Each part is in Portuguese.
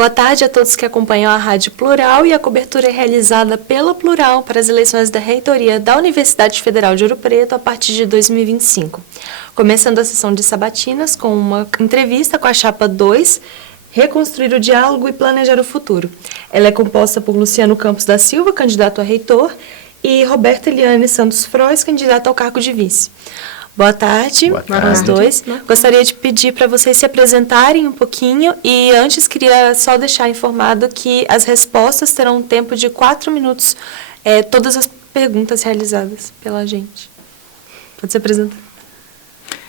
Boa tarde a todos que acompanham a Rádio Plural e a cobertura é realizada pela Plural para as eleições da reitoria da Universidade Federal de Ouro Preto a partir de 2025. Começando a sessão de sabatinas com uma entrevista com a chapa 2, Reconstruir o Diálogo e Planejar o Futuro. Ela é composta por Luciano Campos da Silva, candidato a reitor, e Roberta Eliane Santos Frois, candidata ao cargo de vice. Boa tarde, aos dois. Gostaria de pedir para vocês se apresentarem um pouquinho e antes queria só deixar informado que as respostas terão um tempo de 4 minutos, todas as perguntas realizadas pela gente. Pode se apresentar.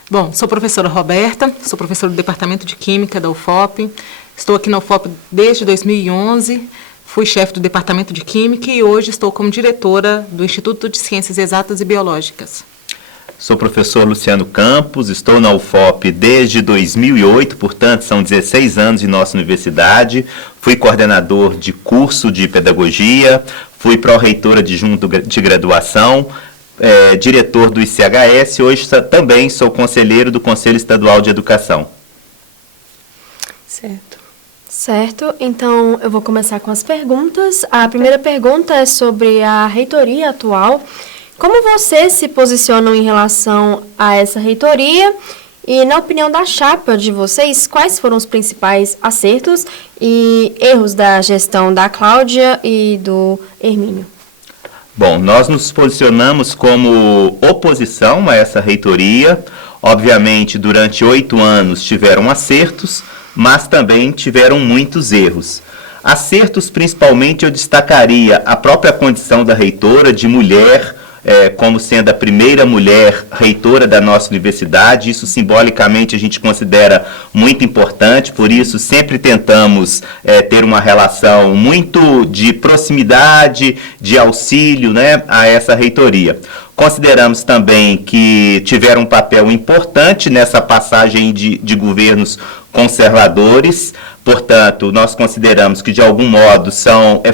Bom, sou professora Roberta, sou professora do Departamento de Química da UFOP, estou aqui na UFOP desde 2011, fui chefe do Departamento de Química e hoje estou como diretora do Instituto de Ciências Exatas e Biológicas. Sou o professor Luciano Campos, estou na UFOP desde 2008, portanto, são 16 anos em nossa universidade. Fui coordenador de curso de pedagogia, fui pró-reitor adjunto de graduação, diretor do ICHS, hoje também sou conselheiro do Conselho Estadual de Educação. Certo, então eu vou começar com as perguntas. A primeira pergunta é sobre a reitoria atual. Como vocês se posicionam em relação a essa reitoria e, na opinião da chapa de vocês, quais foram os principais acertos e erros da gestão da Cláudia e do Hermínio? Bom, nós nos posicionamos como oposição a essa reitoria. Obviamente, durante 8 anos tiveram acertos, mas também tiveram muitos erros. Acertos, principalmente, eu destacaria a própria condição da reitora de mulher, como sendo a primeira mulher reitora da nossa universidade. Isso simbolicamente a gente considera muito importante, por isso sempre tentamos ter uma relação muito de proximidade, de auxílio, né, a essa reitoria. Consideramos também que tiveram um papel importante nessa passagem de governos conservadores, portanto, nós consideramos que, de algum modo,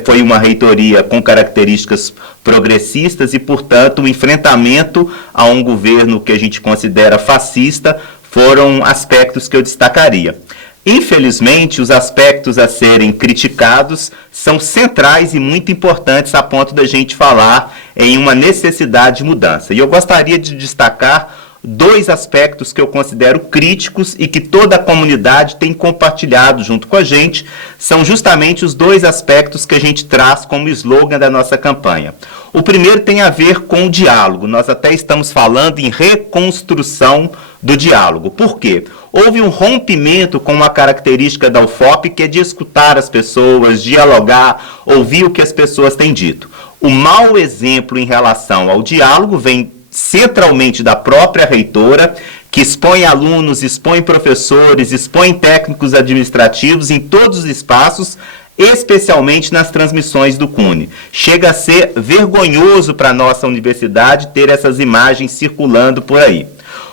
foi uma reitoria com características progressistas e, portanto, o enfrentamento a um governo que a gente considera fascista foram aspectos que eu destacaria. Infelizmente, os aspectos a serem criticados são centrais e muito importantes a ponto da gente falar em uma necessidade de mudança. E eu gostaria de destacar 2 aspectos que eu considero críticos e que toda a comunidade tem compartilhado junto com a gente, são justamente os 2 aspectos que a gente traz como slogan da nossa campanha. O primeiro tem a ver com o diálogo. Nós até estamos falando em reconstrução do diálogo. Por quê? Houve um rompimento com uma característica da UFOP, que é de escutar as pessoas, dialogar, ouvir o que as pessoas têm dito. O mau exemplo em relação ao diálogo vem centralmente da própria reitora, que expõe alunos, expõe professores, expõe técnicos administrativos em todos os espaços, especialmente nas transmissões do CUNE. Chega a ser vergonhoso para a nossa universidade ter essas imagens circulando por aí.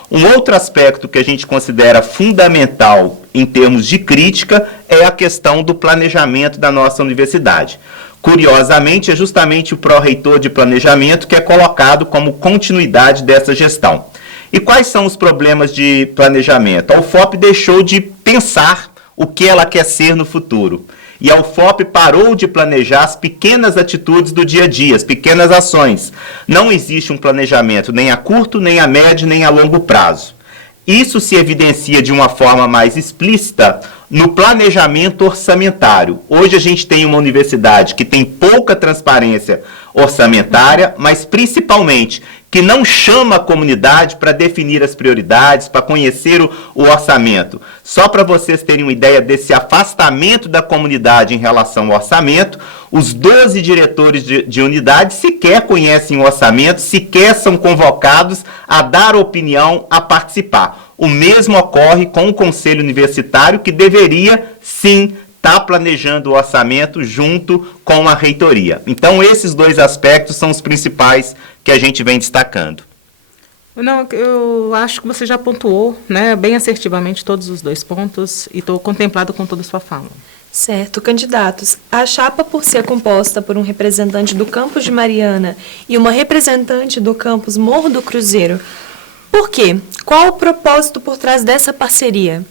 Um outro aspecto que a gente considera fundamental em termos de crítica é a questão do planejamento da nossa universidade. Curiosamente, é justamente o pró-reitor de planejamento que é colocado como continuidade dessa gestão. E quais são os problemas de planejamento? A UFOP deixou de pensar o que ela quer ser no futuro. E a UFOP parou de planejar as pequenas atitudes do dia a dia, as pequenas ações. Não existe um planejamento nem a curto, nem a médio, nem a longo prazo. Isso se evidencia de uma forma mais explícita no planejamento orçamentário. Hoje a gente tem uma universidade que tem pouca transparência orçamentária, mas principalmente que não chama a comunidade para definir as prioridades, para conhecer o orçamento. Só para vocês terem uma ideia desse afastamento da comunidade em relação ao orçamento, os 12 diretores de unidade sequer conhecem o orçamento, sequer são convocados a dar opinião, a participar. O mesmo ocorre com o Conselho Universitário, que deveria, sim, estar planejando o orçamento junto com a reitoria. Então, esses 2 aspectos são os principais que a gente vem destacando. Não, eu acho que você já pontuou, né, bem assertivamente todos os 2 pontos e estou contemplado com toda a sua fala. Certo, candidatos. A chapa, por ser composta por um representante do campus de Mariana e uma representante do campus Morro do Cruzeiro, por quê? Qual o propósito por trás dessa parceria?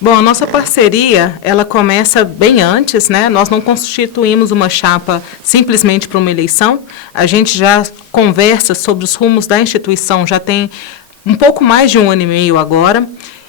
Bom, a nossa parceria, ela começa bem antes, né? Nós não constituímos uma chapa simplesmente para uma eleição. A gente já conversa sobre os rumos da instituição, já tem um pouco mais de 1 ano e meio agora.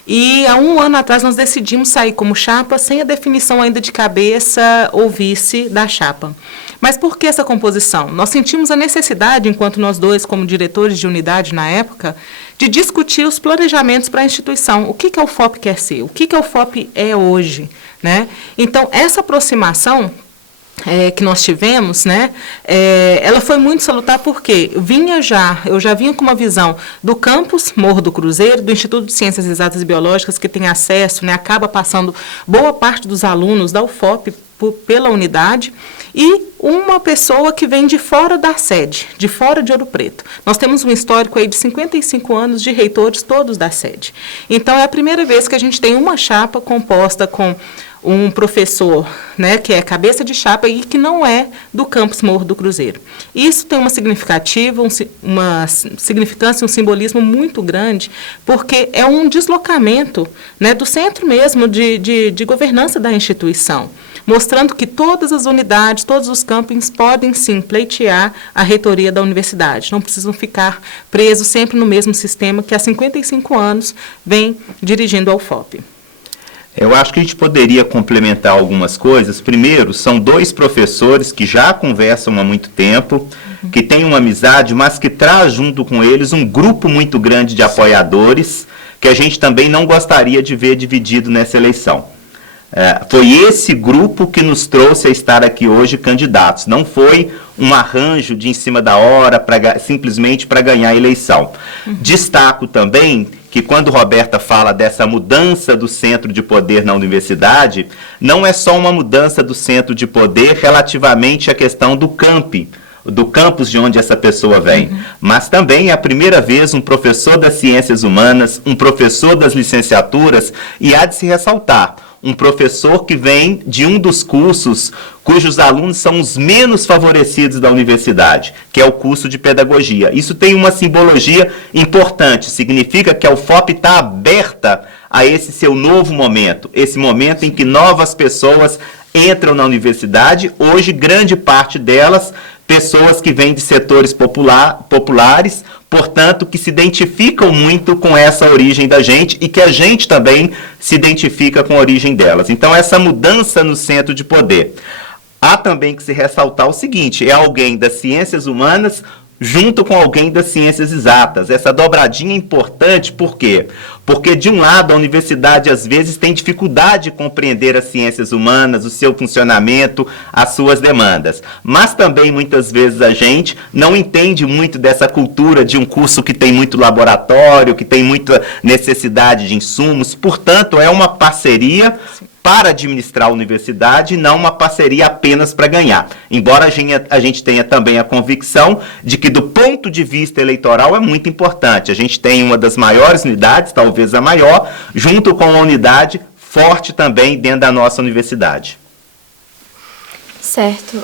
E há 1 ano atrás nós decidimos sair como chapa sem a definição ainda de cabeça ou vice da chapa. Mas por que essa composição? Nós sentimos a necessidade, enquanto nós dois, como diretores de unidade na época, de discutir os planejamentos para a instituição. O que a UFOP quer ser? O que a UFOP é hoje? Né? Então, essa aproximação que nós tivemos, né, ela foi muito salutar porque eu já vinha com uma visão do campus Morro do Cruzeiro, do Instituto de Ciências Exatas e Biológicas, que tem acesso, né, acaba passando boa parte dos alunos da UFOP pela unidade, e uma pessoa que vem de fora da sede, de fora de Ouro Preto. Nós temos um histórico aí de 55 anos de reitores todos da sede. Então, é a primeira vez que a gente tem uma chapa composta com um professor, né, que é cabeça de chapa e que não é do campus Morro do Cruzeiro. Isso tem uma significância, um simbolismo muito grande, porque é um deslocamento, né, do centro mesmo de governança da instituição, mostrando que todas as unidades, todos os campings podem sim pleitear a reitoria da universidade, não precisam ficar presos sempre no mesmo sistema que há 55 anos vem dirigindo a UFOP. Eu acho que a gente poderia complementar algumas coisas. Primeiro, são 2 professores que já conversam há muito tempo, que têm uma amizade, mas que traz junto com eles um grupo muito grande de apoiadores, que a gente também não gostaria de ver dividido nessa eleição. Foi esse grupo que nos trouxe a estar aqui hoje candidatos, não foi um arranjo de em cima da hora simplesmente para ganhar a eleição. Destaco também que quando Roberta fala dessa mudança do centro de poder na universidade, não é só uma mudança do centro de poder relativamente à questão do campus de onde essa pessoa vem, mas também é a primeira vez um professor das ciências humanas, um professor das licenciaturas, e há de se ressaltar, um professor que vem de um dos cursos cujos alunos são os menos favorecidos da universidade, que é o curso de pedagogia. Isso tem uma simbologia importante, significa que a UFOP está aberta a esse seu novo momento, esse momento em que novas pessoas entram na universidade, hoje grande parte delas pessoas que vêm de setores populares, portanto, que se identificam muito com essa origem da gente e que a gente também se identifica com a origem delas. Então, essa mudança no centro de poder. Há também que se ressaltar o seguinte, é alguém das ciências humanas junto com alguém das ciências exatas. Essa dobradinha é importante, por quê? Porque, de um lado, a universidade, às vezes, tem dificuldade de compreender as ciências humanas, o seu funcionamento, as suas demandas. Mas também, muitas vezes, a gente não entende muito dessa cultura de um curso que tem muito laboratório, que tem muita necessidade de insumos. Portanto, é uma parceria para administrar a universidade, não uma parceria apenas para ganhar. Embora a gente tenha também a convicção de que, do ponto de vista eleitoral, é muito importante. A gente tem uma das maiores unidades, talvez a maior, junto com uma unidade forte também dentro da nossa universidade. Certo.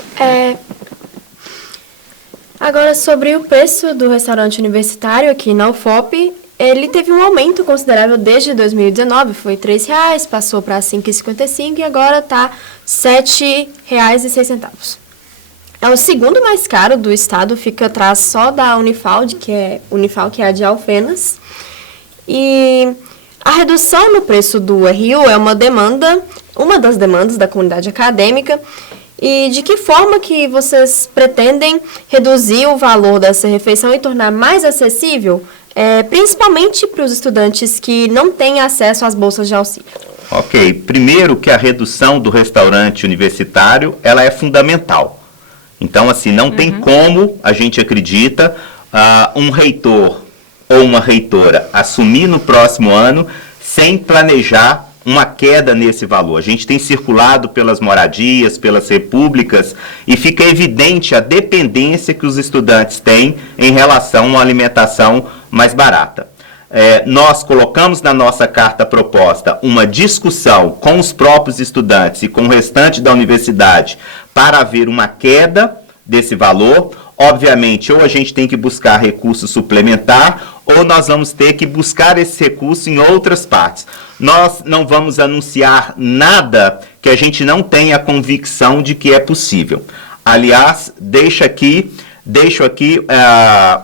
Agora, sobre o preço do restaurante universitário aqui na UFOP, ele teve um aumento considerável desde 2019, foi R$ 3,00, passou para R$ 5,55 e agora está R$ 7,06. É o segundo mais caro do estado, fica atrás só da Unifal, que é a de Alfenas. E a redução no preço do RU é uma das demandas da comunidade acadêmica. E de que forma que vocês pretendem reduzir o valor dessa refeição e tornar mais acessível, principalmente para os estudantes que não têm acesso às bolsas de auxílio? Ok. Primeiro que a redução do restaurante universitário, ela é fundamental. Então, assim, não tem como, a gente acredita, um reitor ou uma reitora assumir no próximo ano sem planejar uma queda nesse valor. A gente tem circulado pelas moradias, pelas repúblicas, e fica evidente a dependência que os estudantes têm em relação a uma alimentação mais barata. Nós colocamos na nossa carta proposta uma discussão com os próprios estudantes e com o restante da universidade para haver uma queda desse valor. Obviamente, ou a gente tem que buscar recurso suplementar, ou nós vamos ter que buscar esse recurso em outras partes. Nós não vamos anunciar nada que a gente não tenha convicção de que é possível. Aliás, deixo aqui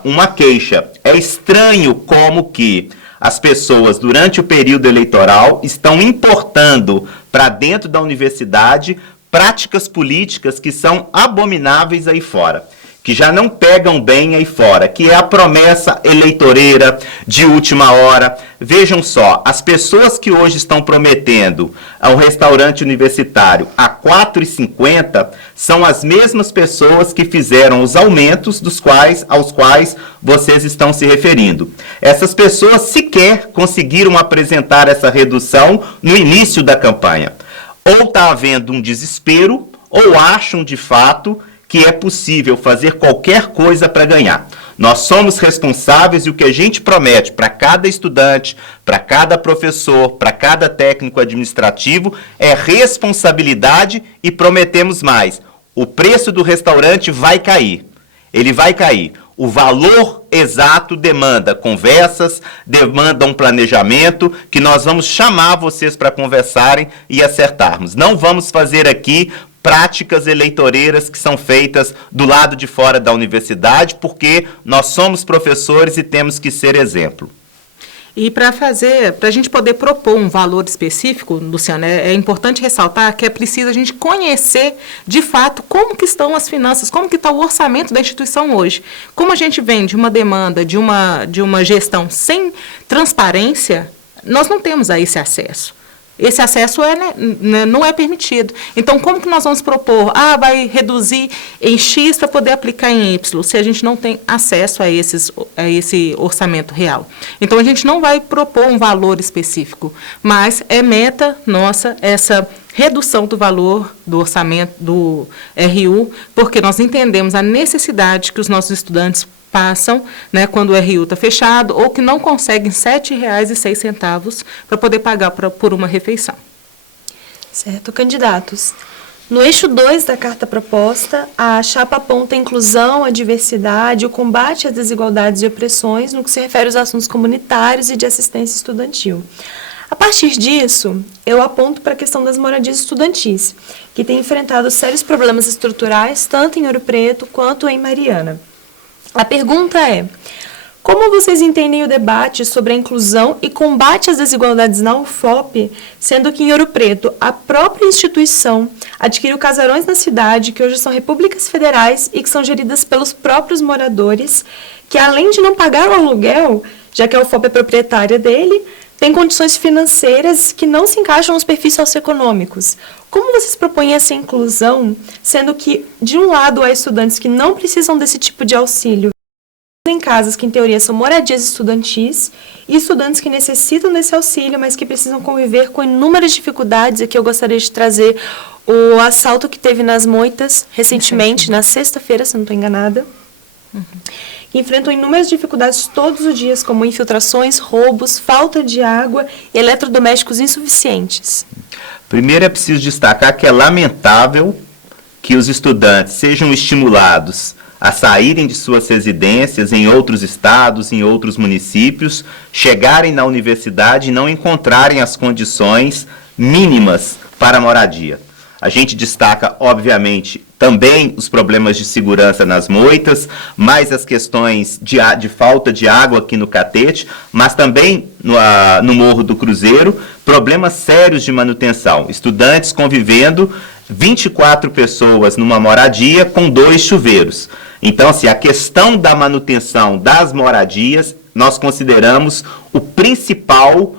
uma queixa. É estranho como que as pessoas, durante o período eleitoral, estão importando para dentro da universidade práticas políticas que são abomináveis aí fora, que já não pegam bem aí fora, que é a promessa eleitoreira de última hora. Vejam só, as pessoas que hoje estão prometendo ao restaurante universitário a R$ 4,50 são as mesmas pessoas que fizeram os aumentos aos quais vocês estão se referindo. Essas pessoas sequer conseguiram apresentar essa redução no início da campanha. Ou está havendo um desespero, ou acham de fato que é possível fazer qualquer coisa para ganhar. Nós somos responsáveis e o que a gente promete para cada estudante, para cada professor, para cada técnico administrativo é responsabilidade e prometemos mais. O preço do restaurante vai cair. Ele vai cair. O valor exato demanda conversas, demanda um planejamento que nós vamos chamar vocês para conversarem e acertarmos. Não vamos fazer aqui práticas eleitoreiras que são feitas do lado de fora da universidade, porque nós somos professores e temos que ser exemplo. E para a gente poder propor um valor específico, Luciana, é importante ressaltar que é preciso a gente conhecer, de fato, como que estão as finanças, como que está o orçamento da instituição hoje. Como a gente vem de uma demanda, de uma gestão sem transparência, nós não temos a esse acesso. Esse acesso não é permitido. Então, como que nós vamos propor? Vai reduzir em X para poder aplicar em Y, se a gente não tem acesso a esse orçamento real. Então, a gente não vai propor um valor específico, mas é meta nossa essa redução do valor do orçamento do RU, porque nós entendemos a necessidade que os nossos estudantes passam, né, quando o RU está fechado, ou que não conseguem R$ 7,06 para poder pagar por uma refeição. Certo, candidatos. No eixo 2 da carta proposta, a chapa aponta a inclusão, a diversidade, o combate às desigualdades e opressões no que se refere aos assuntos comunitários e de assistência estudantil. A partir disso, eu aponto para a questão das moradias estudantis, que tem enfrentado sérios problemas estruturais, tanto em Ouro Preto quanto em Mariana. A pergunta é: como vocês entendem o debate sobre a inclusão e combate às desigualdades na UFOP, sendo que em Ouro Preto a própria instituição adquiriu casarões na cidade que hoje são repúblicas federais e que são geridas pelos próprios moradores, que além de não pagar o aluguel, já que a UFOP é proprietária dele, tem condições financeiras que não se encaixam nos perfis socioeconômicos. Como vocês propõem essa inclusão, sendo que, de um lado, há estudantes que não precisam desse tipo de auxílio em casas que, em teoria, são moradias estudantis, e estudantes que necessitam desse auxílio, mas que precisam conviver com inúmeras dificuldades? Aqui eu gostaria de trazer o assalto que teve nas Moitas, recentemente, na sexta-feira, se não estou enganada, que enfrentam inúmeras dificuldades todos os dias, como infiltrações, roubos, falta de água e eletrodomésticos insuficientes. Primeiro é preciso destacar que é lamentável que os estudantes sejam estimulados a saírem de suas residências em outros estados, em outros municípios, chegarem na universidade e não encontrarem as condições mínimas para a moradia. A gente destaca, obviamente, também os problemas de segurança nas moitas, mais as questões de falta de água aqui no Catete, mas também no Morro do Cruzeiro, problemas sérios de manutenção. Estudantes convivendo, 24 pessoas numa moradia com 2 chuveiros. Então, assim, a questão da manutenção das moradias, nós consideramos o principal,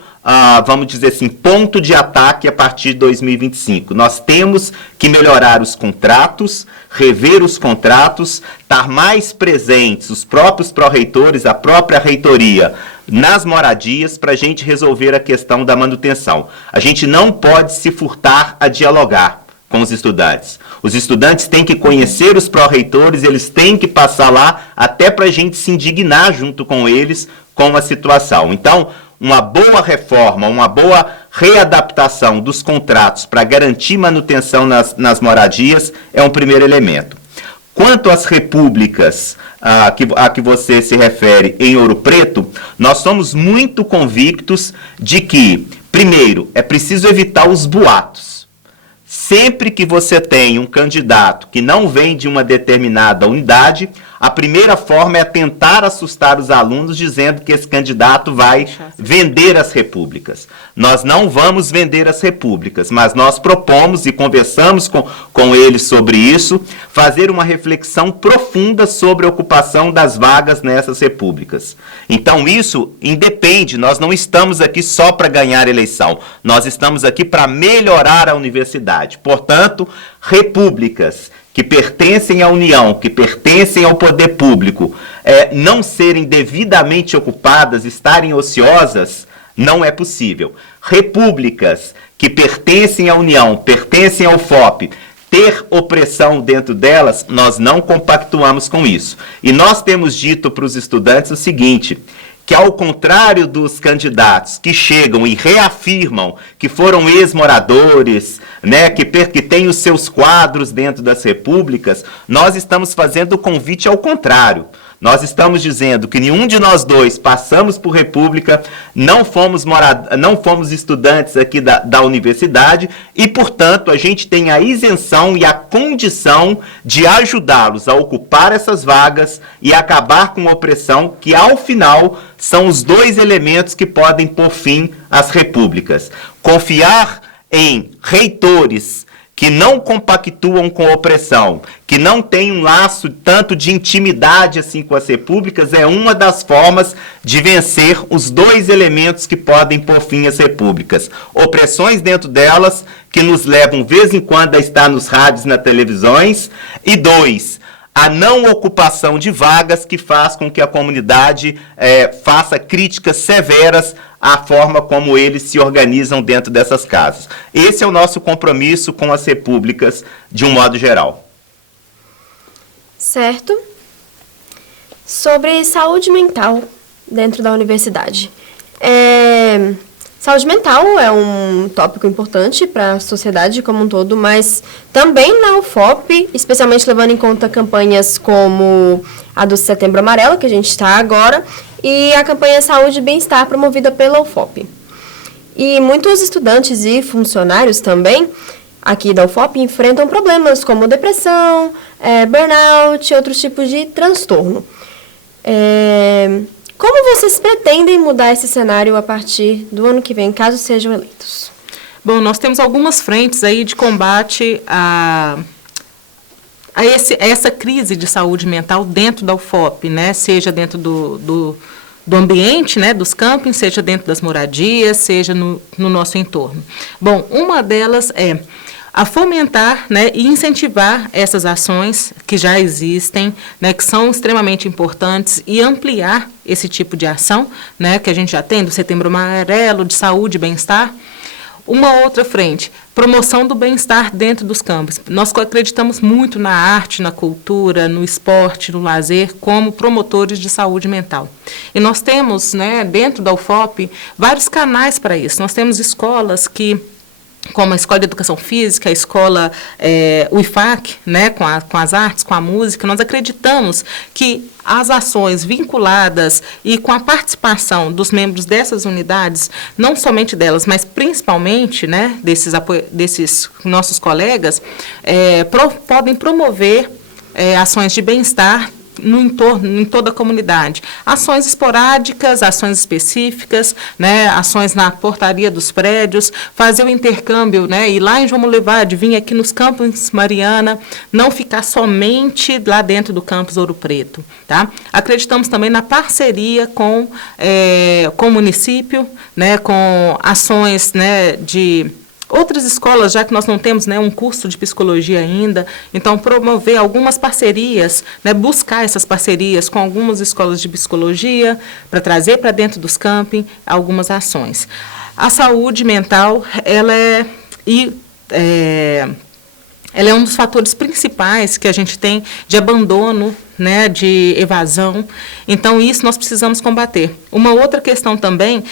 vamos dizer assim, ponto de ataque a partir de 2025. Nós temos que melhorar os contratos, rever os contratos, estar mais presentes, os próprios pró-reitores, a própria reitoria, nas moradias, para a gente resolver a questão da manutenção. A gente não pode se furtar a dialogar com os estudantes. Os estudantes têm que conhecer os pró-reitores, eles têm que passar lá até para a gente se indignar junto com eles com a situação. Então, uma boa reforma, uma boa readaptação dos contratos para garantir manutenção nas moradias é um primeiro elemento. Quanto às repúblicas a que você se refere em Ouro Preto, nós somos muito convictos de que, primeiro, é preciso evitar os boatos. Sempre que você tem um candidato que não vem de uma determinada unidade, a primeira forma é tentar assustar os alunos dizendo que esse candidato vai vender as repúblicas. Nós não vamos vender as repúblicas, mas nós propomos e conversamos com eles sobre isso, fazer uma reflexão profunda sobre a ocupação das vagas nessas repúblicas. Então isso independe, nós não estamos aqui só para ganhar eleição, nós estamos aqui para melhorar a universidade. Portanto, repúblicas que pertencem à União, que pertencem ao poder público, não serem devidamente ocupadas, estarem ociosas, não é possível. Repúblicas que pertencem à União, pertencem ao FOP, ter opressão dentro delas, nós não compactuamos com isso. E nós temos dito para os estudantes o seguinte, que ao contrário dos candidatos que chegam e reafirmam que foram ex-moradores, né, que têm os seus quadros dentro das repúblicas, nós estamos fazendo o convite ao contrário. Nós estamos dizendo que nenhum de nós dois passamos por república, não fomos estudantes aqui da universidade e, portanto, a gente tem a isenção e a condição de ajudá-los a ocupar essas vagas e acabar com a opressão, que, ao final, são os dois elementos que podem pôr fim às repúblicas. Confiar em reitores que não compactuam com a opressão, que não têm um laço tanto de intimidade assim com as repúblicas, é uma das formas de vencer os dois elementos que podem pôr fim às repúblicas. Opressões dentro delas, que nos levam, de vez em quando, a estar nos rádios e nas televisões, e dois, a não ocupação de vagas que faz com que a comunidade faça críticas severas à forma como eles se organizam dentro dessas casas. Esse é o nosso compromisso com as repúblicas, de um modo geral. Certo. Sobre saúde mental dentro da universidade. Saúde mental é um tópico importante para a sociedade como um todo, mas também na UFOP, especialmente levando em conta campanhas como a do Setembro Amarelo, que a gente está agora, e a campanha Saúde e Bem-Estar promovida pela UFOP. E muitos estudantes e funcionários também aqui da UFOP enfrentam problemas como depressão, burnout e outros tipos de transtorno. Como vocês pretendem mudar esse cenário a partir do ano que vem, caso sejam eleitos? Bom, nós temos algumas frentes aí de combate a essa crise de saúde mental dentro da UFOP, né? Seja dentro do ambiente, né, dos campings, seja dentro das moradias, seja no nosso entorno. Bom, uma delas é a fomentar, né, e incentivar essas ações que já existem, né, que são extremamente importantes, e ampliar esse tipo de ação, né, que a gente já tem do Setembro Amarelo, de saúde e bem-estar. Uma outra frente, promoção do bem-estar dentro dos campos. Nós acreditamos muito na arte, na cultura, no esporte, no lazer, como promotores de saúde mental. E nós temos, né, dentro da UFOP, vários canais para isso. Nós temos escolas como a Escola de Educação Física, a escola, o IFAC, né, com as artes, com a música. Nós acreditamos que as ações vinculadas e com a participação dos membros dessas unidades, não somente delas, mas principalmente, né, desses nossos colegas, podem promover ações de bem-estar no entorno, em toda a comunidade. Ações esporádicas, ações específicas, né, ações na portaria dos prédios, fazer o intercâmbio, né, ir lá em João Molevade, vir aqui nos campos Mariana, não ficar somente lá dentro do campus Ouro Preto. Tá? Acreditamos também na parceria com o município, né, com ações, né, de outras escolas, já que nós não temos, né, um curso de psicologia ainda, então promover algumas parcerias, né, buscar essas parcerias com algumas escolas de psicologia, para trazer para dentro dos camping algumas ações. A saúde mental, ela é um dos fatores principais que a gente tem de abandono, né, de evasão, então isso nós precisamos combater. Uma outra questão também,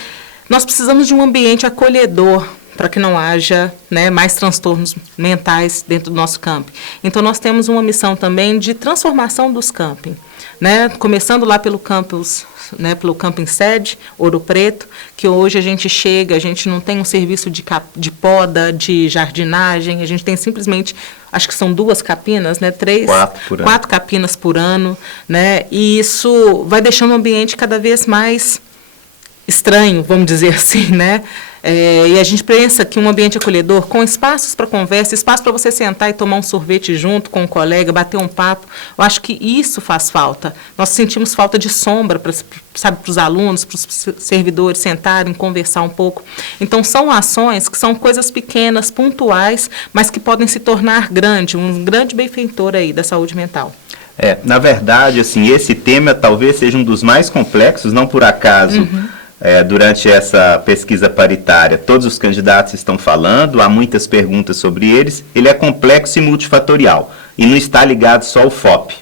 nós precisamos de um ambiente acolhedor para que não haja, né, mais transtornos mentais dentro do nosso camping. Então, nós temos uma missão também de transformação dos camping, né, começando lá pelo campus, né, pelo camping sede, Ouro Preto, que hoje a gente não tem um serviço de poda, de jardinagem, a gente tem simplesmente, acho que são 2 capinas, né, 4 capinas por ano, né, e isso vai deixando o ambiente cada vez mais estranho, vamos dizer assim, né? E a gente pensa que um ambiente acolhedor, com espaços para conversa, espaço para você sentar e tomar um sorvete junto com um colega, bater um papo, eu acho que isso faz falta. Nós sentimos falta de sombra, para os alunos, para os servidores sentarem, conversar um pouco. Então, são ações que são coisas pequenas, pontuais, mas que podem se tornar um grande benfeitor aí da saúde mental. Na verdade, assim, esse tema talvez seja um dos mais complexos, não por acaso. Durante essa pesquisa paritária, todos os candidatos estão falando, há muitas perguntas sobre eles. Ele é complexo e multifatorial, e não está ligado só ao FOP.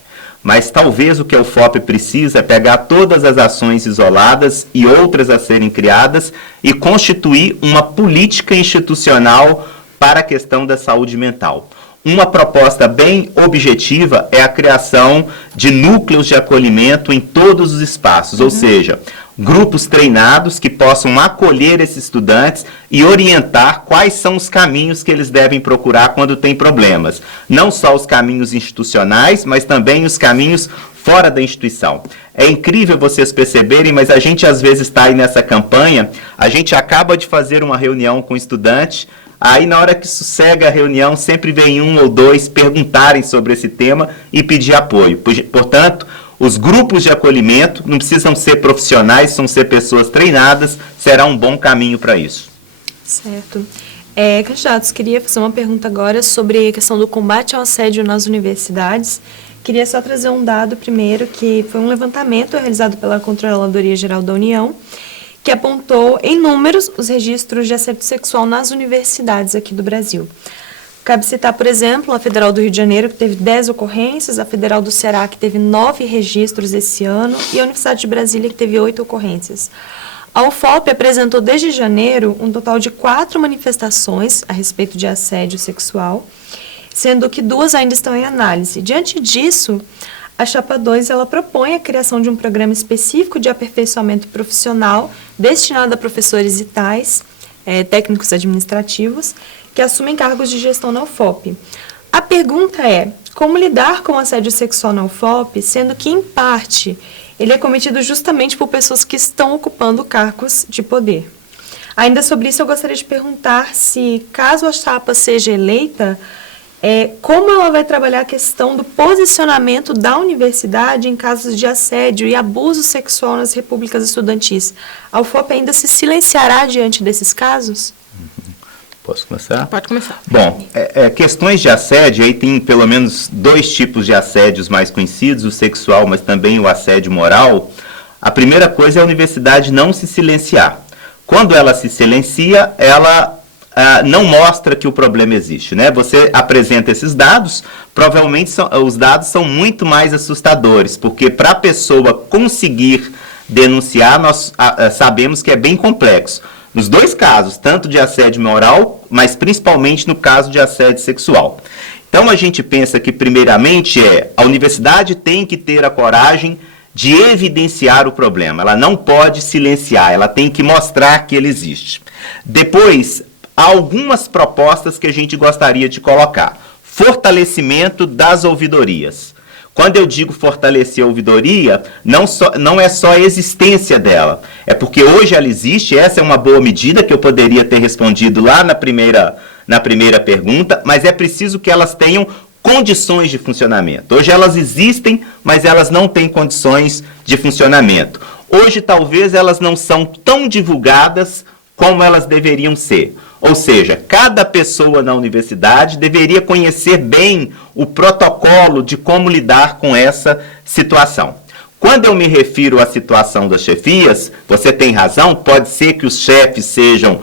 Mas talvez o que o FOP precisa é pegar todas as ações isoladas e outras a serem criadas e constituir uma política institucional para a questão da saúde mental. Uma proposta bem objetiva é a criação de núcleos de acolhimento em todos os espaços, ou seja, grupos treinados que possam acolher esses estudantes e orientar quais são os caminhos que eles devem procurar quando tem problemas. Não só os caminhos institucionais, mas também os caminhos fora da instituição. É incrível vocês perceberem, mas a gente às vezes está aí nessa campanha, a gente acaba de fazer uma reunião com o estudante, aí na hora que sossega a reunião, sempre vem 1 ou 2 perguntarem sobre esse tema e pedir apoio. Portanto, os grupos de acolhimento não precisam ser profissionais, precisam ser pessoas treinadas, será um bom caminho para isso. Certo. Candidatos, queria fazer uma pergunta agora sobre a questão do combate ao assédio nas universidades. Queria só trazer um dado primeiro, que foi um levantamento realizado pela Controladoria Geral da União, que apontou em números os registros de assédio sexual nas universidades aqui do Brasil. Cabe citar, por exemplo, a Federal do Rio de Janeiro, que teve 10 ocorrências, a Federal do Ceará, que teve 9 registros esse ano, e a Universidade de Brasília, que teve 8 ocorrências. A UFOP apresentou desde janeiro um total de 4 manifestações a respeito de assédio sexual, sendo que 2 ainda estão em análise. Diante disso, a Chapa 2 ela propõe a criação de um programa específico de aperfeiçoamento profissional destinado a professores e tais, técnicos administrativos, que assumem cargos de gestão na UFOP. A pergunta é, como lidar com o assédio sexual na UFOP, sendo que, em parte, ele é cometido justamente por pessoas que estão ocupando cargos de poder? Ainda sobre isso, eu gostaria de perguntar se, caso a chapa seja eleita, como ela vai trabalhar a questão do posicionamento da universidade em casos de assédio e abuso sexual nas repúblicas estudantis. A UFOP ainda se silenciará diante desses casos? Posso começar? Pode começar. Bom, questões de assédio, aí tem pelo menos 2 tipos de assédios mais conhecidos, o sexual, mas também o assédio moral. A primeira coisa é a universidade não se silenciar. Quando ela se silencia, ela não mostra que o problema existe, né? Você apresenta esses dados, provavelmente os dados são muito mais assustadores, porque para a pessoa conseguir denunciar, nós sabemos que é bem complexo. Nos 2 casos, tanto de assédio moral, mas principalmente no caso de assédio sexual. Então, a gente pensa que, primeiramente, a universidade tem que ter a coragem de evidenciar o problema. Ela não pode silenciar, ela tem que mostrar que ele existe. Depois, há algumas propostas que a gente gostaria de colocar. Fortalecimento das ouvidorias. Quando eu digo fortalecer a ouvidoria, não é só a existência dela. É porque hoje ela existe, essa é uma boa medida que eu poderia ter respondido lá na primeira pergunta, mas é preciso que elas tenham condições de funcionamento. Hoje elas existem, mas elas não têm condições de funcionamento. Hoje talvez elas não são tão divulgadas como elas deveriam ser. Ou seja, cada pessoa na universidade deveria conhecer bem o protocolo de como lidar com essa situação. Quando eu me refiro à situação das chefias, você tem razão, pode ser que os chefes sejam,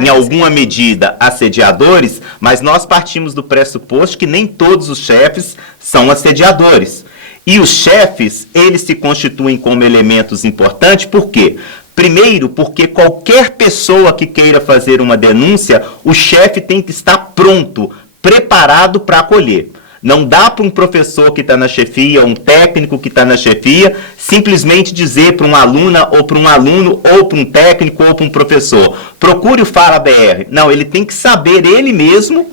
em alguma medida, assediadores, mas nós partimos do pressuposto que nem todos os chefes são assediadores. E os chefes, eles se constituem como elementos importantes, por quê? Primeiro, porque qualquer pessoa que queira fazer uma denúncia, o chefe tem que estar pronto, preparado para acolher. Não dá para um professor que está na chefia, um técnico que está na chefia, simplesmente dizer para uma aluna, ou para um aluno, ou para um técnico, ou para um professor, procure o Fala BR. Não, ele tem que saber ele mesmo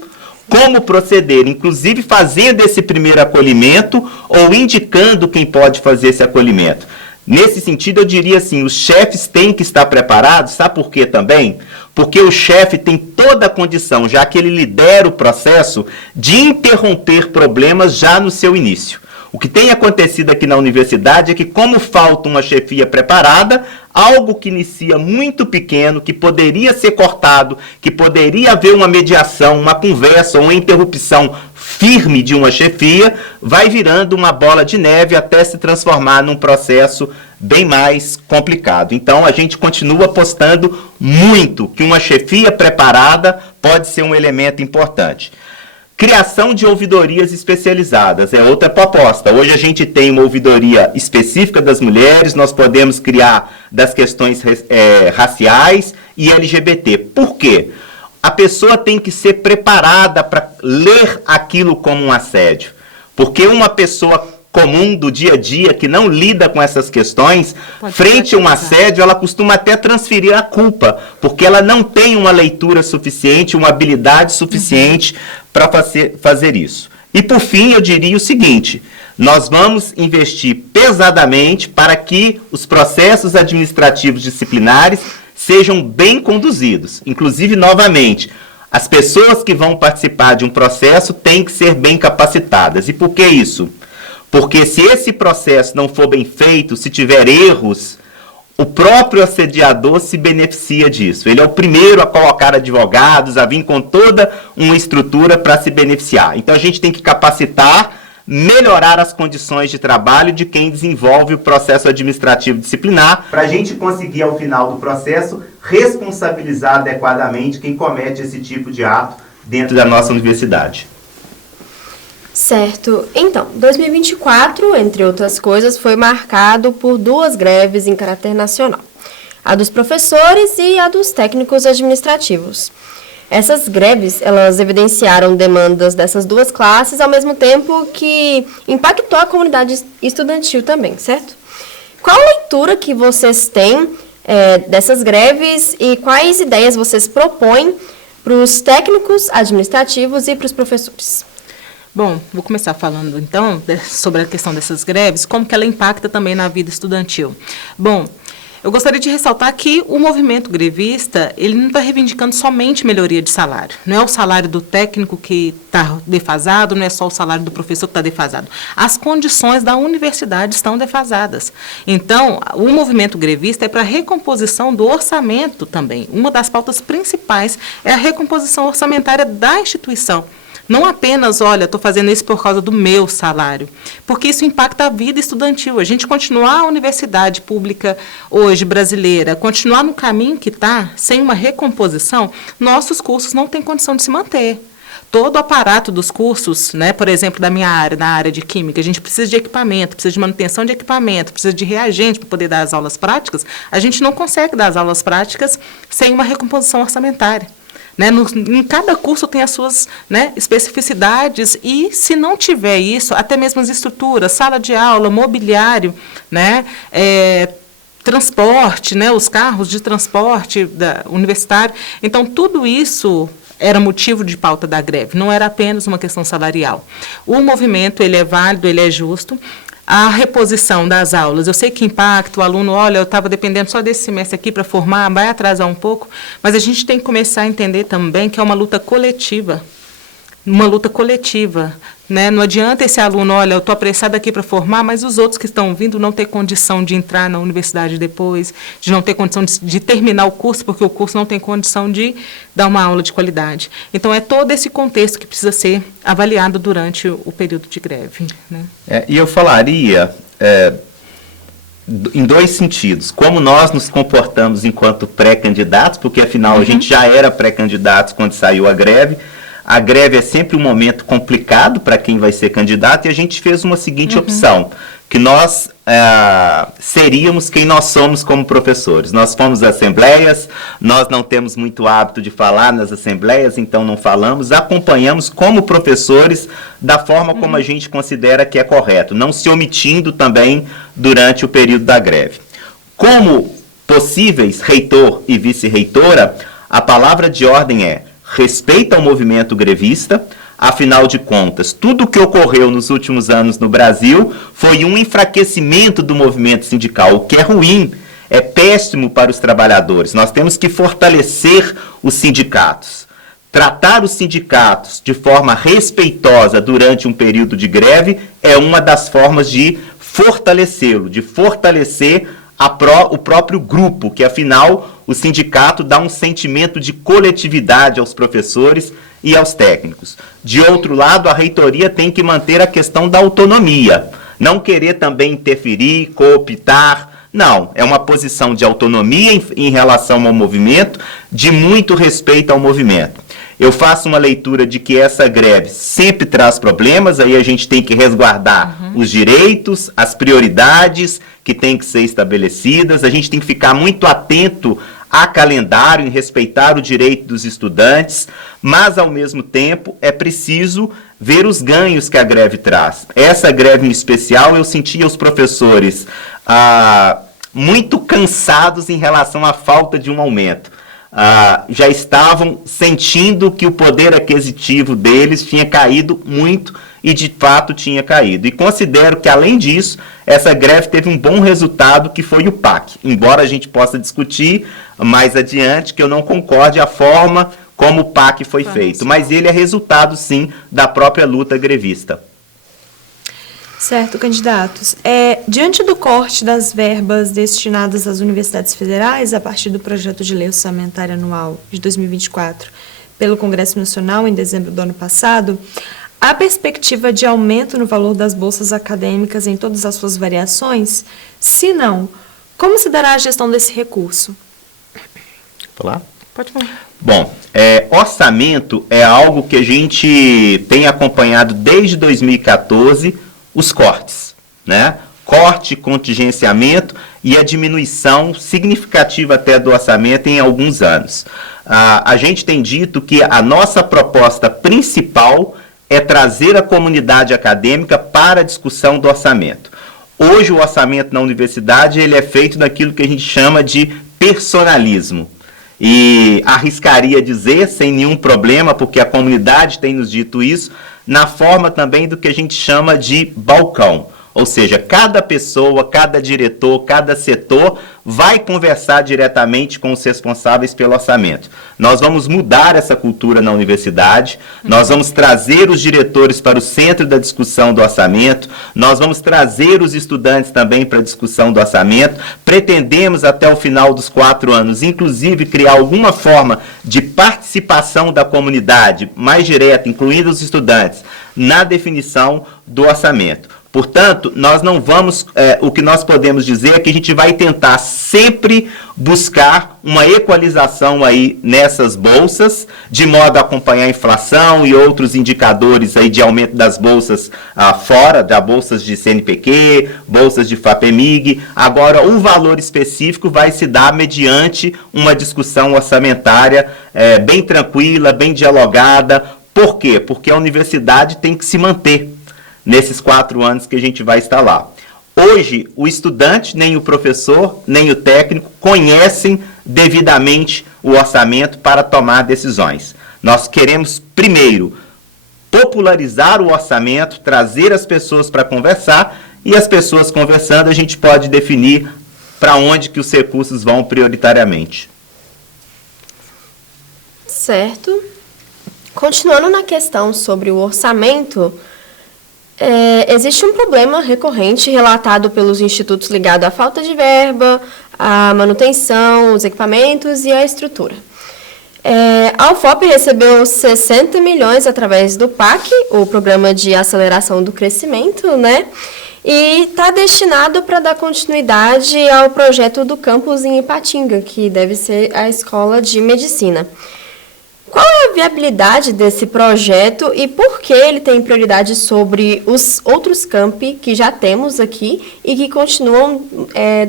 como proceder, inclusive fazendo esse primeiro acolhimento ou indicando quem pode fazer esse acolhimento. Nesse sentido, eu diria assim, os chefes têm que estar preparados, sabe por quê também? Porque o chefe tem toda a condição, já que ele lidera o processo, de interromper problemas já no seu início. O que tem acontecido aqui na universidade é que, como falta uma chefia preparada, algo que inicia muito pequeno, que poderia ser cortado, que poderia haver uma mediação, uma conversa ou uma interrupção firme de uma chefia, vai virando uma bola de neve até se transformar num processo bem mais complicado. Então, a gente continua apostando muito que uma chefia preparada pode ser um elemento importante. Criação de ouvidorias especializadas é outra proposta. Hoje a gente tem uma ouvidoria específica das mulheres, nós podemos criar das questões raciais e LGBT. Por quê? A pessoa tem que ser preparada para ler aquilo como um assédio. Porque uma pessoa comum do dia a dia, que não lida com essas questões, frente a um assédio, ela costuma até transferir a culpa, porque ela não tem uma leitura suficiente, uma habilidade suficiente para fazer isso. E, por fim, eu diria o seguinte, nós vamos investir pesadamente para que os processos administrativos disciplinares sejam bem conduzidos. Inclusive, novamente, as pessoas que vão participar de um processo têm que ser bem capacitadas. E por que isso? Porque se esse processo não for bem feito, se tiver erros, o próprio assediador se beneficia disso. Ele é o primeiro a colocar advogados, a vir com toda uma estrutura para se beneficiar. Então a gente tem que capacitar, melhorar as condições de trabalho de quem desenvolve o processo administrativo disciplinar, para a gente conseguir, ao final do processo, responsabilizar adequadamente quem comete esse tipo de ato dentro da nossa universidade. Certo. Então, 2024, entre outras coisas, foi marcado por 2 greves em caráter nacional. A dos professores e a dos técnicos administrativos. Essas greves, elas evidenciaram demandas dessas 2 classes, ao mesmo tempo que impactou a comunidade estudantil também, certo? Qual a leitura que vocês têm dessas greves e quais ideias vocês propõem para os técnicos administrativos e para os professores? Bom, vou começar falando, então, sobre a questão dessas greves, como que ela impacta também na vida estudantil. Bom, eu gostaria de ressaltar que o movimento grevista, ele não está reivindicando somente melhoria de salário. Não é o salário do técnico que está defasado, não é só o salário do professor que está defasado. As condições da universidade estão defasadas. Então, o movimento grevista é para a recomposição do orçamento também. Uma das pautas principais é a recomposição orçamentária da instituição. Não apenas, olha, estou fazendo isso por causa do meu salário, porque isso impacta a vida estudantil. A gente continuar a universidade pública hoje brasileira, continuar no caminho que está, sem uma recomposição, nossos cursos não têm condição de se manter. Todo o aparato dos cursos, né, por exemplo, da minha área, na área de química, a gente precisa de equipamento, precisa de manutenção de equipamento, precisa de reagente para poder dar as aulas práticas, a gente não consegue dar as aulas práticas sem uma recomposição orçamentária. Né, em cada curso tem as suas, né, especificidades e, se não tiver isso, até mesmo as estruturas, sala de aula, mobiliário, né, transporte, né, os carros de transporte universitário. Então, tudo isso era motivo de pauta da greve, não era apenas uma questão salarial. O movimento, ele é válido, ele é justo. A reposição das aulas, eu sei que impacta o aluno, olha, eu estava dependendo só desse semestre aqui para formar, vai atrasar um pouco, mas a gente tem que começar a entender também que é uma luta coletiva, né? Não adianta esse aluno, olha, eu estou apressado aqui para formar, mas os outros que estão vindo não ter condição de entrar na universidade depois, de não ter condição de terminar o curso, porque o curso não tem condição de dar uma aula de qualidade. Então, é todo esse contexto que precisa ser avaliado durante o período de greve, né? E eu falaria em 2 sentidos. Como nós nos comportamos enquanto pré-candidatos, porque, afinal, a gente já era pré-candidatos quando saiu a greve. A greve é sempre um momento complicado para quem vai ser candidato e a gente fez uma seguinte opção, que nós seríamos quem nós somos como professores. Nós fomos às assembleias, nós não temos muito hábito de falar nas assembleias, então não falamos, acompanhamos como professores da forma como a gente considera que é correto, não se omitindo também durante o período da greve. Como possíveis reitor e vice-reitora, a palavra de ordem é: respeita o movimento grevista. Afinal de contas, tudo o que ocorreu nos últimos anos no Brasil foi um enfraquecimento do movimento sindical, o que é ruim, é péssimo para os trabalhadores. Nós temos que fortalecer os sindicatos. Tratar os sindicatos de forma respeitosa durante um período de greve é uma das formas de fortalecê-lo, de fortalecer o próprio grupo, que afinal o sindicato dá um sentimento de coletividade aos professores e aos técnicos. De outro lado, a reitoria tem que manter a questão da autonomia, não querer também interferir, cooptar. Não, é uma posição de autonomia em relação ao movimento, de muito respeito ao movimento. Eu faço uma leitura de que essa greve sempre traz problemas, aí a gente tem que resguardar os direitos, as prioridades que têm que ser estabelecidas, a gente tem que ficar muito atento a calendário, em respeitar o direito dos estudantes, mas, ao mesmo tempo, é preciso ver os ganhos que a greve traz. Essa greve em especial, eu sentia os professores muito cansados em relação à falta de um aumento. Já estavam sentindo que o poder aquisitivo deles tinha caído muito e de fato tinha caído. E considero que, além disso, essa greve teve um bom resultado, que foi o PAC. Embora a gente possa discutir mais adiante que eu não concorde a forma como o PAC foi feito, mas ele é resultado, sim, da própria luta grevista. Certo, candidatos. Diante do corte das verbas destinadas às universidades federais, a partir do projeto de lei orçamentária anual de 2024, pelo Congresso Nacional, em dezembro do ano passado, há perspectiva de aumento no valor das bolsas acadêmicas em todas as suas variações? Se não, como se dará a gestão desse recurso? Falar? Pode falar. Bom, orçamento é algo que a gente tem acompanhado desde 2014, os cortes, né? Corte, contingenciamento e a diminuição significativa até do orçamento em alguns anos. A gente tem dito que a nossa proposta principal é trazer a comunidade acadêmica para a discussão do orçamento. Hoje o orçamento na universidade ele é feito daquilo que a gente chama de personalismo. E arriscaria dizer, sem nenhum problema, porque a comunidade tem nos dito isso, na forma também do que a gente chama de balcão. Ou seja, cada pessoa, cada diretor, cada setor vai conversar diretamente com os responsáveis pelo orçamento. Nós vamos mudar essa cultura na universidade, nós vamos trazer os diretores para o centro da discussão do orçamento, nós vamos trazer os estudantes também para a discussão do orçamento, pretendemos até o final dos 4 anos, inclusive, criar alguma forma de participação da comunidade mais direta, incluindo os estudantes, na definição do orçamento. Portanto, nós não vamos, o que nós podemos dizer é que a gente vai tentar sempre buscar uma equalização aí nessas bolsas, de modo a acompanhar a inflação e outros indicadores aí de aumento das bolsas fora, da bolsas de CNPq, bolsas de FAPEMIG. Agora, o valor específico vai se dar mediante uma discussão orçamentária bem tranquila, bem dialogada. Por quê? Porque a universidade tem que se manter nesses 4 anos que a gente vai estar lá. Hoje, o estudante, nem o professor, nem o técnico conhecem devidamente o orçamento para tomar decisões. Nós queremos, primeiro, popularizar o orçamento, trazer as pessoas para conversar, e as pessoas conversando, a gente pode definir para onde que os recursos vão prioritariamente. Certo. Continuando na questão sobre o orçamento, existe um problema recorrente relatado pelos institutos ligado à falta de verba, à manutenção, os equipamentos e à estrutura. A UFOP recebeu 60 milhões através do PAC, o Programa de Aceleração do Crescimento, né? E está destinado para dar continuidade ao projeto do campus em Ipatinga, que deve ser a Escola de Medicina. Qual é a viabilidade desse projeto e por que ele tem prioridade sobre os outros campi que já temos aqui e que continuam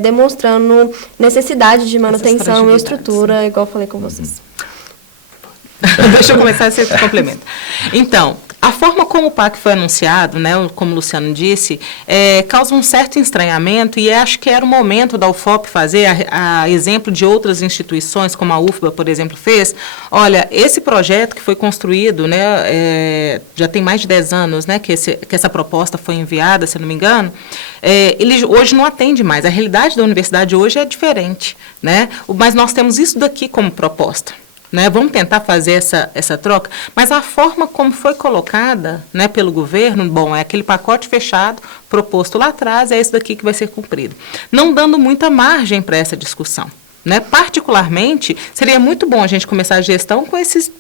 demonstrando necessidade de manutenção e estrutura, igual eu falei com vocês? Deixa eu começar esse complemento. Então, a forma como o PAC foi anunciado, né, como o Luciano disse, causa um certo estranhamento e acho que era o momento da UFOP fazer, a exemplo de outras instituições, como a UFBA, por exemplo, fez. Olha, esse projeto que foi construído, né, já tem mais de 10 anos, né, que essa proposta foi enviada, se não me engano, ele hoje não atende mais. A realidade da universidade hoje é diferente, né, mas nós temos isso daqui como proposta. Né, vamos tentar fazer essa troca, mas a forma como foi colocada, né, pelo governo, bom, é aquele pacote fechado, proposto lá atrás, é esse daqui que vai ser cumprido. Não dando muita margem para essa discussão. Né? Particularmente, seria muito bom a gente começar a gestão com esses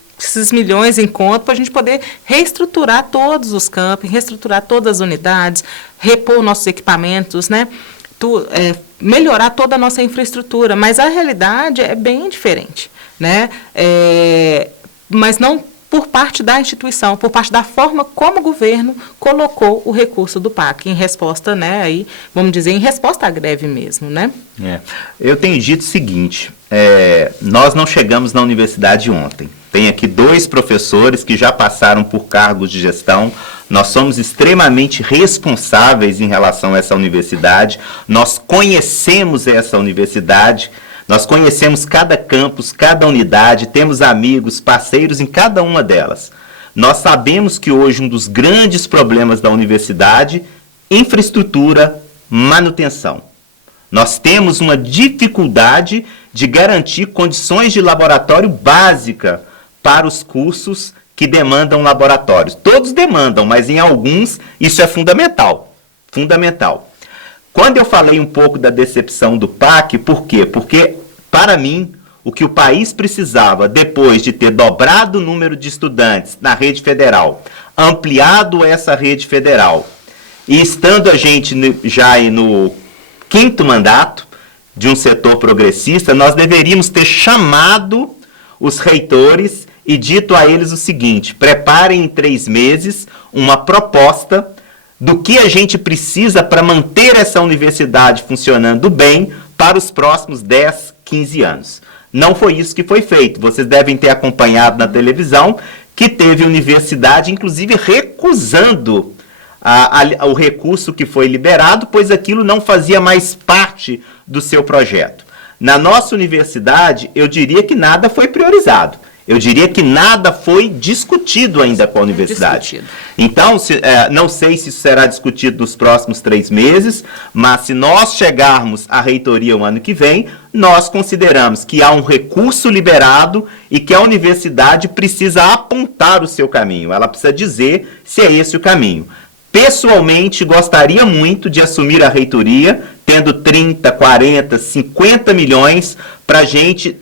milhões em conta para a gente poder reestruturar todos os campos, reestruturar todas as unidades, repor nossos equipamentos, né? Melhorar toda a nossa infraestrutura, mas a realidade é bem diferente. Né? Mas não por parte da instituição, por parte da forma como o governo colocou o recurso do PAC em resposta, né, aí, vamos dizer, em resposta à greve mesmo, né? Eu tenho dito o seguinte, nós não chegamos na universidade ontem. Tem aqui 2 professores que já passaram por cargos de gestão. Nós somos extremamente responsáveis em relação a essa universidade. Nós conhecemos essa universidade. Nós conhecemos cada campus, cada unidade, temos amigos, parceiros em cada uma delas. Nós sabemos que hoje um dos grandes problemas da universidade, infraestrutura, manutenção. Nós temos uma dificuldade de garantir condições de laboratório básica para os cursos que demandam laboratórios. Todos demandam, mas em alguns isso é fundamental. Fundamental. Quando eu falei um pouco da decepção do PAC, por quê? Porque, para mim, o que o país precisava, depois de ter dobrado o número de estudantes na rede federal, ampliado essa rede federal, e estando a gente já no 5º mandato de um setor progressista, nós deveríamos ter chamado os reitores e dito a eles o seguinte: preparem em 3 meses uma proposta do que a gente precisa para manter essa universidade funcionando bem para os próximos 10, 15 anos. Não foi isso que foi feito. Vocês devem ter acompanhado na televisão que teve universidade, inclusive, recusando o recurso que foi liberado, pois aquilo não fazia mais parte do seu projeto. Na nossa universidade, eu diria que nada foi priorizado. Eu diria que nada foi discutido ainda com a universidade. Então, não sei se isso será discutido nos próximos 3 meses, mas se nós chegarmos à reitoria o ano que vem, nós consideramos que há um recurso liberado e que a universidade precisa apontar o seu caminho. Ela precisa dizer se é esse o caminho. Pessoalmente, gostaria muito de assumir a reitoria, tendo 30, 40, 50 milhões para a gente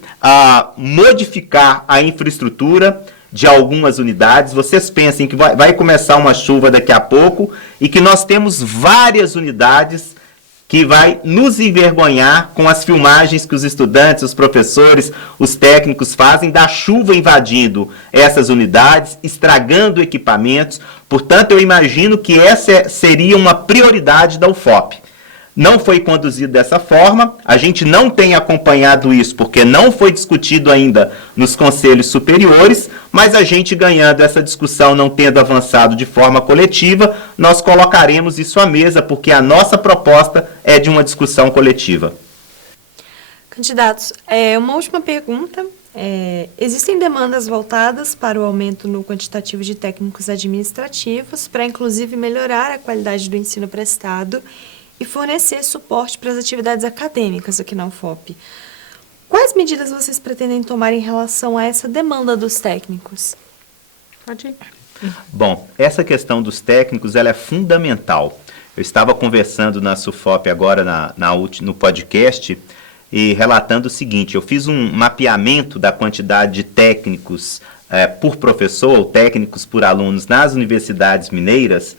modificar a infraestrutura de algumas unidades. Vocês pensem que vai começar uma chuva daqui a pouco e que nós temos várias unidades que vai nos envergonhar com as filmagens que os estudantes, os professores, os técnicos fazem da chuva invadindo essas unidades, estragando equipamentos. Portanto, eu imagino que essa seria uma prioridade da UFOP. Não foi conduzido dessa forma, a gente não tem acompanhado isso porque não foi discutido ainda nos conselhos superiores, mas a gente ganhando essa discussão, não tendo avançado de forma coletiva, nós colocaremos isso à mesa, porque a nossa proposta é de uma discussão coletiva. Candidatos, uma última pergunta. Existem demandas voltadas para o aumento no quantitativo de técnicos administrativos, para inclusive melhorar a qualidade do ensino prestado e fornecer suporte para as atividades acadêmicas aqui na UFOP. Quais medidas vocês pretendem tomar em relação a essa demanda dos técnicos? Pode ir. Bom, essa questão dos técnicos ela é fundamental. Eu estava conversando na SUFOP agora no podcast e relatando o seguinte: eu fiz um mapeamento da quantidade de técnicos por professor ou técnicos por alunos nas universidades mineiras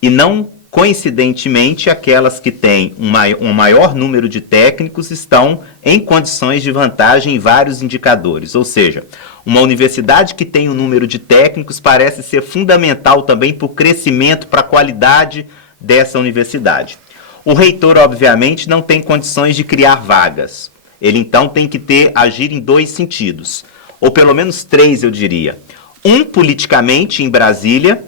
e não coincidentemente, aquelas que têm um maior número de técnicos estão em condições de vantagem em vários indicadores. Ou seja, Uma universidade que tem um número de técnicos parece ser fundamental também para o crescimento, para a qualidade dessa universidade. O reitor, obviamente, não tem condições de criar vagas. Ele, então, tem que agir em 2 sentidos, ou pelo menos 3, eu diria. Um, politicamente, em Brasília,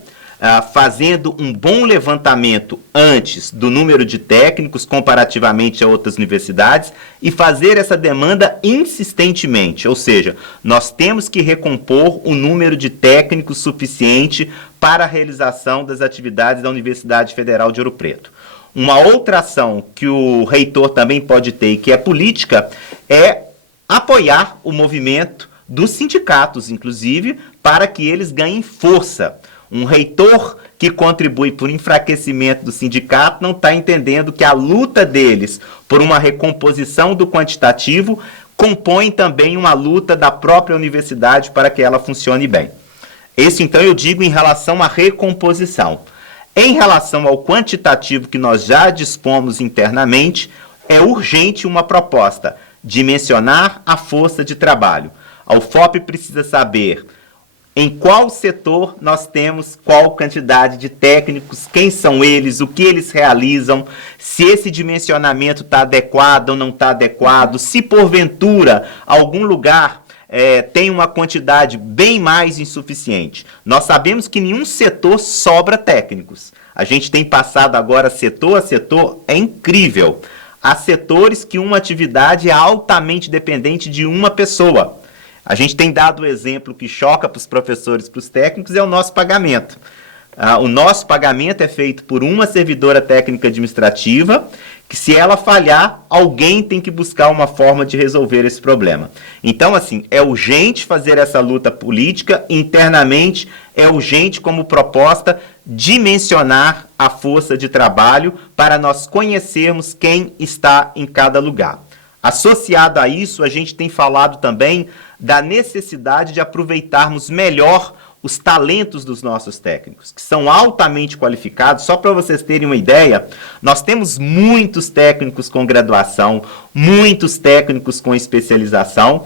fazendo um bom levantamento antes do número de técnicos comparativamente a outras universidades e fazer essa demanda insistentemente, ou seja, nós temos que recompor o número de técnicos suficiente para a realização das atividades da Universidade Federal de Ouro Preto. Uma outra ação que o reitor também pode ter e que é política é apoiar o movimento dos sindicatos, inclusive, para que eles ganhem força. Um reitor que contribui por enfraquecimento do sindicato não está entendendo que a luta deles por uma recomposição do quantitativo compõe também uma luta da própria universidade para que ela funcione bem. Isso, então, eu digo em relação à recomposição. Em relação ao quantitativo que nós já dispomos internamente, é urgente uma proposta: dimensionar a força de trabalho. A UFOP precisa saber em qual setor nós temos qual quantidade de técnicos, quem são eles, o que eles realizam, se esse dimensionamento está adequado ou não está adequado, se porventura algum lugar tem uma quantidade bem mais insuficiente. Nós sabemos que em nenhum setor sobra técnicos. A gente tem passado agora setor a setor, é incrível. Há setores que uma atividade é altamente dependente de uma pessoa. A gente tem dado o exemplo que choca para os professores, para os técnicos, é o nosso pagamento. O nosso pagamento é feito por uma servidora técnica administrativa, que se ela falhar, alguém tem que buscar uma forma de resolver esse problema. Então, assim, é urgente fazer essa luta política, internamente é urgente como proposta dimensionar a força de trabalho para nós conhecermos quem está em cada lugar. Associado a isso, a gente tem falado também da necessidade de aproveitarmos melhor os talentos dos nossos técnicos, que são altamente qualificados. Só para vocês terem uma ideia, nós temos muitos técnicos com graduação, muitos técnicos com especialização.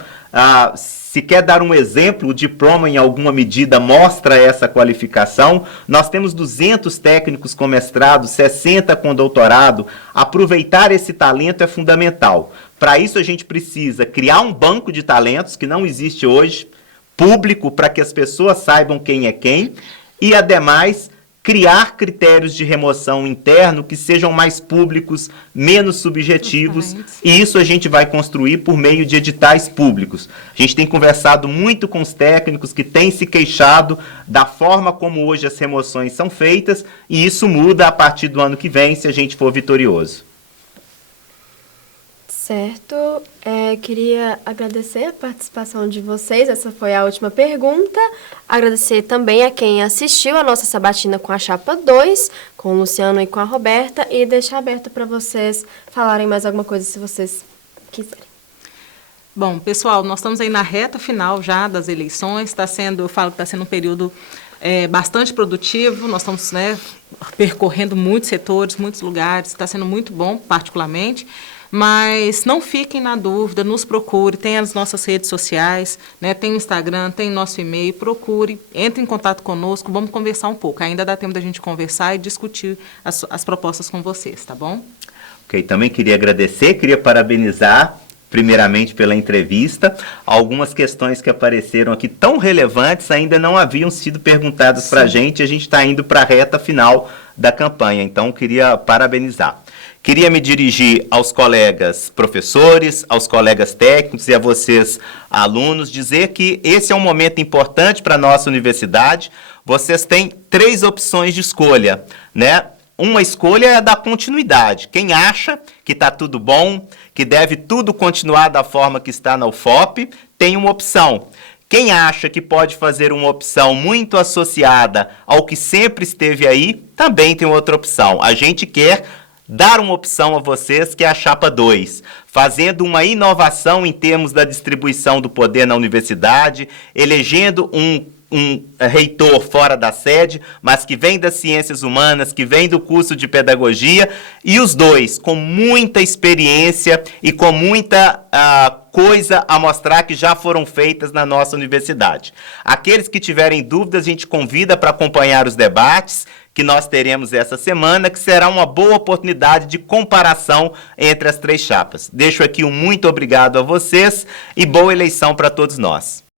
Se quer dar um exemplo, o diploma em alguma medida mostra essa qualificação. Nós temos 200 técnicos com mestrado, 60 com doutorado. Aproveitar esse talento é fundamental. Para isso a gente precisa criar um banco de talentos, que não existe hoje, público, para que as pessoas saibam quem é quem, e, ademais, criar critérios de remoção interno que sejam mais públicos, menos subjetivos, e isso a gente vai construir por meio de editais públicos. A gente tem conversado muito com os técnicos que têm se queixado da forma como hoje as remoções são feitas, e isso muda a partir do ano que vem, se a gente for vitorioso. Certo. Queria agradecer a participação de vocês. Essa foi a última pergunta. Agradecer também a quem assistiu a nossa sabatina com a Chapa 2, com o Luciano e com a Roberta, e deixar aberto para vocês falarem mais alguma coisa, se vocês quiserem. Bom, pessoal, nós estamos aí na reta final já das eleições. Eu falo que está sendo um período bastante produtivo. Nós estamos percorrendo muitos setores, muitos lugares. Está sendo muito bom, particularmente. Mas não fiquem na dúvida, nos procure, tem as nossas redes sociais, tem o Instagram, tem nosso e-mail, procure, entre em contato conosco, vamos conversar um pouco. Ainda dá tempo da gente conversar e discutir as propostas com vocês, tá bom? Ok, também queria agradecer, queria parabenizar, primeiramente pela entrevista. Algumas questões que apareceram aqui tão relevantes ainda não haviam sido perguntadas para a gente está indo para a reta final da campanha, então queria parabenizar. Queria me dirigir aos colegas professores, aos colegas técnicos e a vocês, alunos, dizer que esse é um momento importante para a nossa universidade. Vocês têm 3 opções de escolha, Uma escolha é a da continuidade. Quem acha que está tudo bom, que deve tudo continuar da forma que está na UFOP, tem uma opção. Quem acha que pode fazer uma opção muito associada ao que sempre esteve aí, também tem outra opção. A gente quer dar uma opção a vocês, que é a Chapa 2, fazendo uma inovação em termos da distribuição do poder na universidade, elegendo um um reitor fora da sede, mas que vem das ciências humanas, que vem do curso de pedagogia, e os dois com muita experiência e com muita coisa a mostrar que já foram feitas na nossa universidade. Aqueles que tiverem dúvidas, a gente convida para acompanhar os debates que nós teremos essa semana, que será uma boa oportunidade de comparação entre as três chapas. Deixo aqui um muito obrigado a vocês e boa eleição para todos nós.